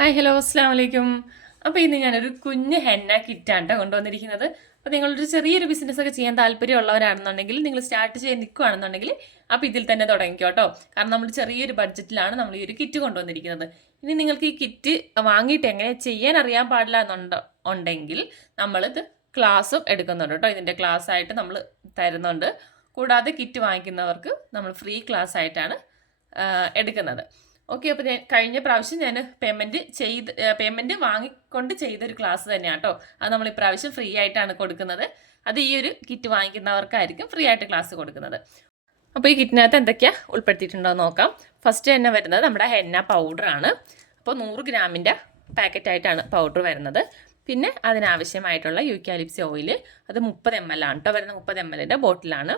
Hi hello അസ്സാം വലൈക്കും. അപ്പോൾ ഇന്ന് ഞാനൊരു കുഞ്ഞ് ഹെന്ന കിറ്റാണ് കേട്ടോ കൊണ്ടുവന്നിരിക്കുന്നത്. അപ്പോൾ നിങ്ങളൊരു ചെറിയൊരു ബിസിനസ്സൊക്കെ ചെയ്യാൻ താല്പര്യമുള്ളവരാണെന്നുണ്ടെങ്കിൽ, നിങ്ങൾ സ്റ്റാർട്ട് ചെയ്യാൻ നിൽക്കുകയാണെന്നുണ്ടെങ്കിൽ അപ്പോൾ ഇതിൽ തന്നെ തുടങ്ങിക്കോ കേട്ടോ. കാരണം നമ്മൾ ചെറിയൊരു ബഡ്ജറ്റിലാണ് നമ്മൾ ഈ ഒരു കിറ്റ് കൊണ്ടുവന്നിരിക്കുന്നത്. ഇനി നിങ്ങൾക്ക് ഈ കിറ്റ് വാങ്ങിയിട്ട് എങ്ങനെ ചെയ്യാൻ അറിയാൻ പാടില്ല ഉണ്ടെങ്കിൽ നമ്മളിത് ക്ലാസ്സും എടുക്കുന്നുണ്ട് കേട്ടോ. ഇതിൻ്റെ ക്ലാസ് ആയിട്ട് നമ്മൾ തരുന്നുണ്ട്. കൂടാതെ കിറ്റ് വാങ്ങിക്കുന്നവർക്ക് നമ്മൾ ഫ്രീ ക്ലാസ് ആയിട്ടാണ് എടുക്കുന്നത്. ഓക്കെ, അപ്പോൾ ഞാൻ കഴിഞ്ഞ പ്രാവശ്യം ഞാൻ പേയ്മെൻറ്റ് വാങ്ങിക്കൊണ്ട് ചെയ്തൊരു ക്ലാസ് തന്നെയാണ് കേട്ടോ. അത് നമ്മൾ ഇപ്രാവശ്യം ഫ്രീ ആയിട്ടാണ് കൊടുക്കുന്നത്. അത് ഈ ഒരു കിറ്റ് വാങ്ങിക്കുന്നവർക്കായിരിക്കും ഫ്രീ ആയിട്ട് ക്ലാസ് കൊടുക്കുന്നത്. അപ്പോൾ ഈ കിറ്റിനകത്ത് എന്തൊക്കെയാണ് ഉൾപ്പെടുത്തിയിട്ടുണ്ടോ നോക്കാം. ഫസ്റ്റ് തന്നെ വരുന്നത് നമ്മുടെ ഹെന്ന പൗഡറാണ്. അപ്പോൾ 100 ഗ്രാമിൻ്റെ പാക്കറ്റായിട്ടാണ് പൗഡർ വരുന്നത്. പിന്നെ അതിനാവശ്യമായിട്ടുള്ള യൂക്കാലിപ്സ് ഓയിൽ, അത് 30 ml ആണ് കേട്ടോ വരുന്നത്. 30 ml ബോട്ടിലാണ്.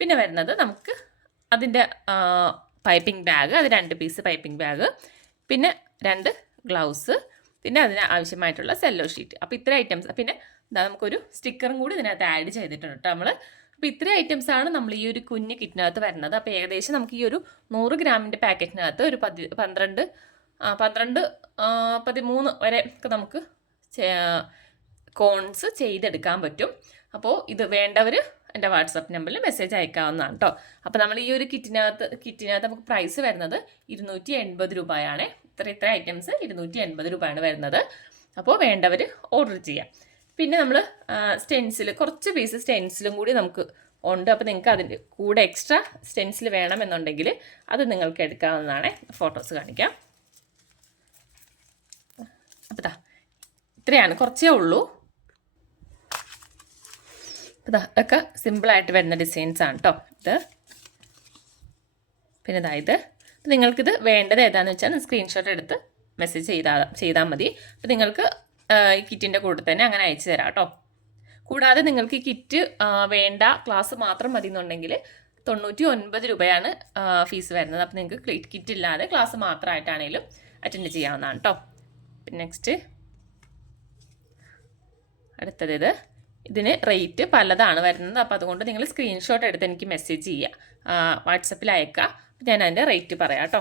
പിന്നെ വരുന്നത് നമുക്ക് അതിൻ്റെ പൈപ്പിംഗ് ബാഗ്, അത് 2 പീസ് പൈപ്പിംഗ് ബാഗ്, പിന്നെ 2 ഗ്ലൗസ്, പിന്നെ അതിന് ആവശ്യമായിട്ടുള്ള സെല്ലോ ഷീറ്റ്. അപ്പോൾ ഇത്ര ഐറ്റംസ്. പിന്നെ നമുക്കൊരു സ്റ്റിക്കറും കൂടി ഇതിനകത്ത് ആഡ് ചെയ്തിട്ടുണ്ട് കേട്ടോ നമ്മൾ. അപ്പോൾ ഇത്ര ഐറ്റംസാണ് നമ്മൾ ഈ ഒരു കുഞ്ഞ് കിറ്റിനകത്ത് വരുന്നത്. അപ്പോൾ ഏകദേശം നമുക്ക് ഈ ഒരു 100 ഗ്രാമിൻ്റെ പാക്കറ്റിനകത്ത് ഒരു 13 13 വരെ ഒക്കെ നമുക്ക് കോൺസ് ചെയ്തെടുക്കാൻ പറ്റും. അപ്പോൾ ഇത് വേണ്ടവർ എൻ്റെ വാട്സപ്പ് നമ്പറിൽ മെസ്സേജ് അയക്കാവുന്നതാണ് കേട്ടോ. അപ്പോൾ നമ്മൾ ഈ ഒരു കിറ്റിനകത്ത് നമുക്ക് പ്രൈസ് വരുന്നത് 280 രൂപയാണ്. ഇത്ര ഐറ്റംസ് 280 രൂപയാണ് വരുന്നത്. അപ്പോൾ വേണ്ടവർ ഓർഡർ ചെയ്യാം. പിന്നെ നമ്മൾ സ്റ്റെൻസിൽ കുറച്ച് പീസ് സ്റ്റെൻസിലും കൂടി നമുക്ക് ഉണ്ട്. അപ്പോൾ നിങ്ങൾക്ക് അതിൻ്റെ കൂടെ എക്സ്ട്രാ സ്റ്റെൻസിൽ വേണമെന്നുണ്ടെങ്കിൽ അത് നിങ്ങൾക്ക് എടുക്കാവുന്നതാണ്. ഫോട്ടോസ് കാണിക്കാം. അപ്പോൾ ഇത്രയാണ്, കുറച്ചേ ഉള്ളൂ. ഇതൊക്കെ സിമ്പിളായിട്ട് വരുന്ന ഡിസൈൻസ് ആണ് കേട്ടോ ഇത്. പിന്നെ ഇത് നിങ്ങൾക്കിത് വേണ്ടത് ഏതാണെന്ന് വെച്ചാൽ സ്ക്രീൻഷോട്ട് എടുത്ത് മെസ്സേജ് ചെയ്താൽ മതി. അപ്പോൾ നിങ്ങൾക്ക് ഈ കിറ്റിൻ്റെ കൂടെ തന്നെ അങ്ങനെ അയച്ചു തരാം കേട്ടോ. കൂടാതെ നിങ്ങൾക്ക് ഈ കിറ്റ് വേണ്ട, ക്ലാസ് മാത്രം മതി എന്നുണ്ടെങ്കിൽ 99 രൂപയാണ് ഫീസ് വരുന്നത്. അപ്പോൾ നിങ്ങൾക്ക് കിറ്റ് ഇല്ലാതെ ക്ലാസ് മാത്രമായിട്ടാണെങ്കിലും അറ്റൻഡ് ചെയ്യാവുന്നതാണ് കേട്ടോ. പിന്നെ നെക്സ്റ്റ് അടുത്തത് ഇതിന് റേറ്റ് പലതാണ് വരുന്നത്. അപ്പോൾ അതുകൊണ്ട് നിങ്ങൾ സ്ക്രീൻഷോട്ട് എടുത്ത് എനിക്ക് മെസ്സേജ് ചെയ്യുക, വാട്സപ്പിൽ അയക്കുക. ഞാൻ അതിൻ്റെ റേറ്റ് പറയാം കേട്ടോ.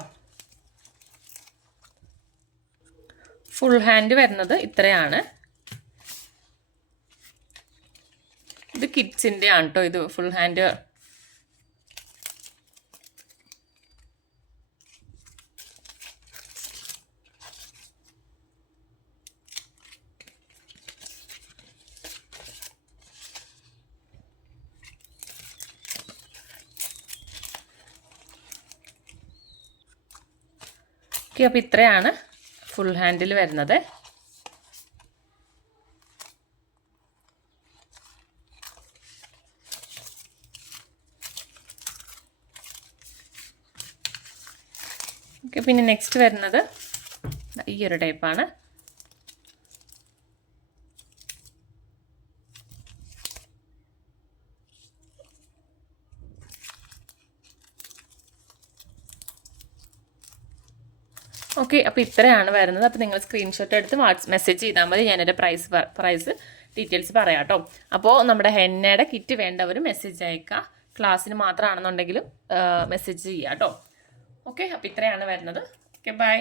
ഫുൾ ഹാൻഡ് വരുന്നത് ഇത്രയാണ്. ഇത് കിഡ്സിൻ്റെ ആണ് കേട്ടോ. ഇത് ഫുൾ ഹാൻഡ്. അപ്പോൾ ഇത്രയാണ് ഫുൾ ഹാൻഡിൽ വരുന്നത്. ഓക്കെ, പിന്നെ നെക്സ്റ്റ് വരുന്നത് ഈ ഒരു ടൈപ്പാണ്. ഓക്കെ, അപ്പോൾ ഇത്രയാണ് വരുന്നത്. അപ്പോൾ നിങ്ങൾ സ്ക്രീൻഷോട്ട് എടുത്ത് മെസ്സേജ് ചെയ്താൽ മതി. ഞാനൊരു പ്രൈസ് ഡീറ്റെയിൽസ് പറയാം കേട്ടോ. അപ്പോൾ നമ്മുടെ ഹെന്നയുടെ കിറ്റ് വേണ്ടവർ മെസ്സേജ് അയക്കുക. ക്ലാസ്സിന് മാത്രമാണെന്നുണ്ടെങ്കിലും മെസ്സേജ് ചെയ്യാം കേട്ടോ. ഓക്കെ, അപ്പോൾ ഇത്രയാണ് വരുന്നത്. Okay, by.